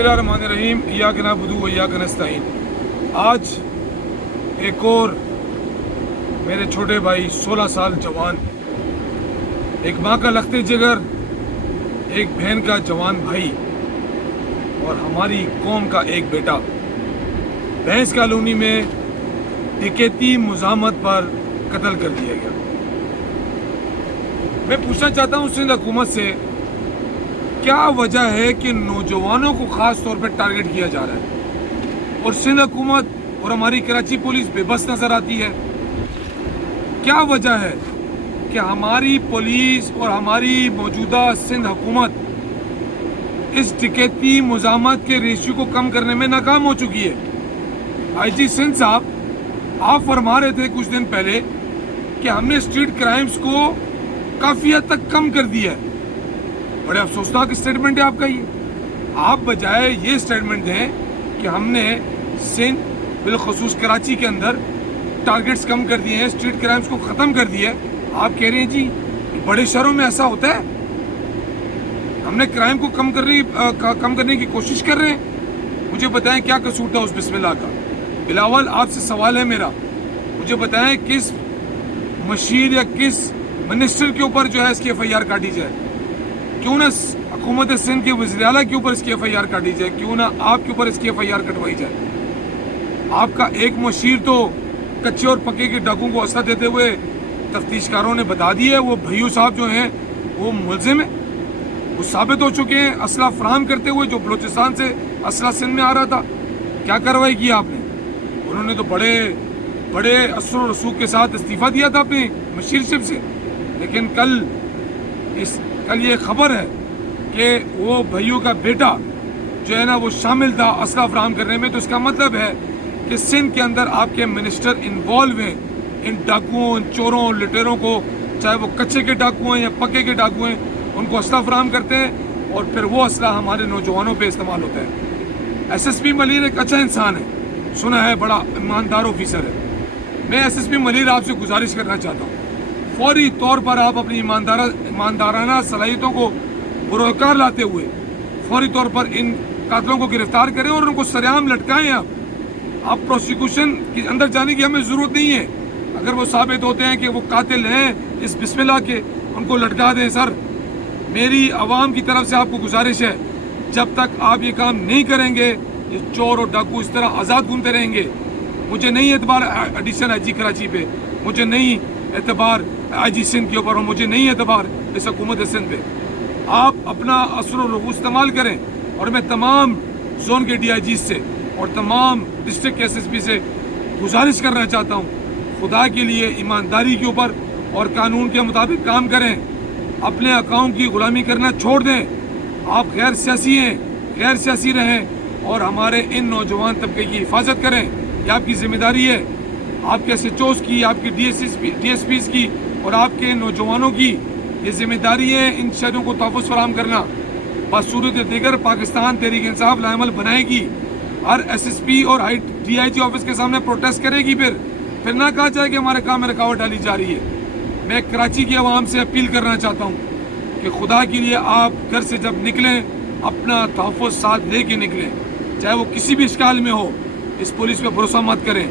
बिस्मिल्लाहिर्रहमानिर्रहीम इय्याक नअबुदु व इय्याक नस्तईन। आज एक और मेरे छोटे भाई 16 साल जवान, एक माँ का लखते जिगर, एक बहन का जवान भाई और हमारी कौम का एक बेटा भैंस कॉलोनी में डकैती मुज़ाहमत पर कत्ल कर दिया गया। मैं पूछना चाहता हूँ सिंध हुकूमत से, क्या वजह है कि नौजवानों को ख़ास तौर पर टारगेट किया जा रहा है और सिंध हुकूमत और हमारी कराची पुलिस बेबस नज़र आती है? क्या वजह है कि हमारी पुलिस और हमारी मौजूदा सिंध हुकूमत इस डकैती मुज़ाहमत के रेशियो को कम करने में नाकाम हो चुकी है? आईजी सिंध साहब, आप फरमा रहे थे कुछ दिन पहले कि हमने स्ट्रीट क्राइम्स को काफ़ी हद तक कम कर दिया है। बड़े अफसोसनाक स्टेटमेंट है आपका ये। आप बजाय ये स्टेटमेंट दें कि हमने सिंध बिलखसूस कराची के अंदर टारगेट्स कम कर दिए हैं, स्ट्रीट क्राइम्स को ख़त्म कर दिया है, आप कह रहे हैं जी बड़े शहरों में ऐसा होता है, हमने क्राइम को कम करने की कोशिश कर रहे हैं। मुझे बताएं क्या कसूर था उस बिस्मिल्लाह का? बिलावल, आपसे सवाल है मेरा, मुझे बताएं किस मशीर या किस मिनिस्टर के ऊपर जो है इसकी FIR काटी जाए? क्यों ना हुकूमत सिंध के वज़ीर आला के ऊपर इसकी FIR काटी जाए? क्यों ना आपके ऊपर इसकी FIR कटवाई जाए? आपका एक मशीर तो कच्चे और पक्के के डाकुओं को असला देते हुए तफ्तीशकारों ने बता दिया है, वो भैयू साहब जो हैं वो मुलजिम है, वो साबित हो चुके हैं असला फराहम करते हुए, जो बलूचिस्तान से असला सिंध में आ रहा था। क्या कार्रवाई की आपने? उन्होंने तो बड़े असर और रसूख के साथ इस्तीफ़ा दिया था अपनी मशीरशिप से, लेकिन कल ये खबर है कि वो भैयू का बेटा जो है ना वो शामिल था असला फराहम करने में। तो इसका मतलब है कि सिंध के अंदर आपके मिनिस्टर इन्वॉल्व हैं इन डाकुओं, इन चोरों, लुटेरों को, चाहे वो कच्चे के डाकू हैं या पक्के के डाकू हैं, उनको असला फराहम करते हैं और फिर वो असला हमारे नौजवानों पे इस्तेमाल होता है। SSP मलिर एक अच्छा इंसान है, सुना है बड़ा ईमानदार ऑफिसर है। मैं SSP मलिर आपसे गुजारिश करना चाहता हूँ, फौरी तौर पर आप अपनी ईमानदाराना सलाहियतों को बुरकार लाते हुए फौरी तौर पर इन कातिलों को गिरफ्तार करें और उनको सरेआम लटकाएं। आप प्रोसिक्यूशन के अंदर जाने की हमें ज़रूरत नहीं है। अगर वो साबित होते हैं कि वो कातिल हैं इस बिस्मिल्लाह के, उनको लटका दें। सर, मेरी आवाम की तरफ से आपको गुजारिश है, जब तक आप ये काम नहीं करेंगे ये चोर और डाकू इस तरह आज़ाद घूमते रहेंगे। मुझे नहीं एतबार एडिशनल IG कराची पे, मुझे नहीं एतबार IG सिंध के ऊपर, और मुझे नहीं एतबार इस हुकूमत सिंध पे। आप अपना असर और रफ़ू इस्तेमाल करें और मैं तमाम जोन के DIG से और तमाम डिस्ट्रिक्ट के SSP से गुजारिश करना चाहता हूँ, खुदा के लिए ईमानदारी के ऊपर और कानून के मुताबिक काम करें, अपने अकाउंट की गुलामी करना छोड़ दें। आप गैर सियासी हैं, गैर सियासी रहें और हमारे इन नौजवान तबके की हिफाजत करें। यह आपकी ज़िम्मेदारी है, आपके SHOs की, आपकी DSPs की और आपके नौजवानों की ये जिम्मेदारी है इन शहरों को तहफ़्फ़ुज़ फराहम करना। बसूरत दीगर पाकिस्तान तहरीक इंसाफ लामल बनाएगी, हर SSP और DIG ऑफिस के सामने प्रोटेस्ट करेगी, फिर ना कहा जाए कि हमारे काम में रुकावट डाली जा रही है। मैं कराची की आवाम से अपील करना चाहता हूँ कि खुदा के लिए आप घर से जब निकलें अपना तहफ़्फ़ुज़ साथ ले के निकलें, चाहे वो किसी भी इश्काल में हो। इस पुलिस पे भरोसा मत करें।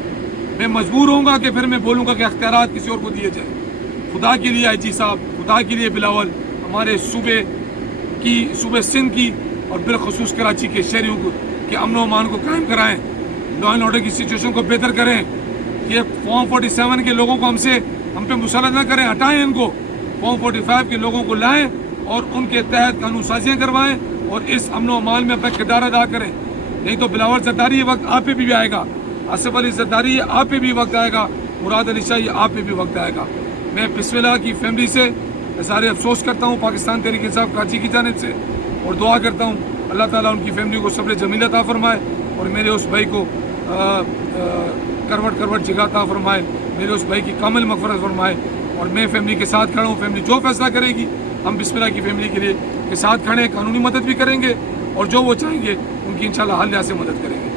मैं मजबूर होऊंगा कि फिर मैं बोलूँगा कि अख्तियारात किसी और को दिए जाए। खुदा के लिए IG साहब, खुदा के लिए बिलावल, हमारे सूबे सिंध की और बिलखसूस कराची के शहरियों के अमन व अमान को कायम कराएं, लॉ एंड ऑर्डर की सिचुएशन को बेहतर करें। ये फॉर्म 47 के लोगों को हम पे मुसलत न करें, हटाएं इनको। फॉर्म 45 के लोगों को लाएं और उनके तहत कानून साजियाँ करवाएं और इस अमन व अमान में अपना किरदार अदा करें। नहीं तो बिलावल ज़रदारी ये वक्त आप पे भी आएगा, आसिफ अली ज़रदारी आप पे भी वक्त आएगा, मुराद अली शाह आप पे भी वक्त आएगा। मैं बिस्मिल्लाह की फैमिली से इज़हार अफसोस करता हूँ पाकिस्तान तहरीक इंसाफ कराची की जानिब से, और दुआ करता हूँ अल्लाह ताला उनकी फैमिली को सब्र जमील अता फरमाए और मेरे उस भाई को करवट जगह अता फरमाए, मेरे उस भाई की कामिल मग़फ़िरत फरमाए। और मैं फैमिली के साथ खड़ा हूँ। फैमिली जो फैसला करेगी हम बिस्मिल्लाह की फैमिली के साथ खड़े हैं, कानूनी मदद भी करेंगे और जो वो चाहेंगे उनकी इंशाल्लाह हर लिहाज से मदद करेंगे।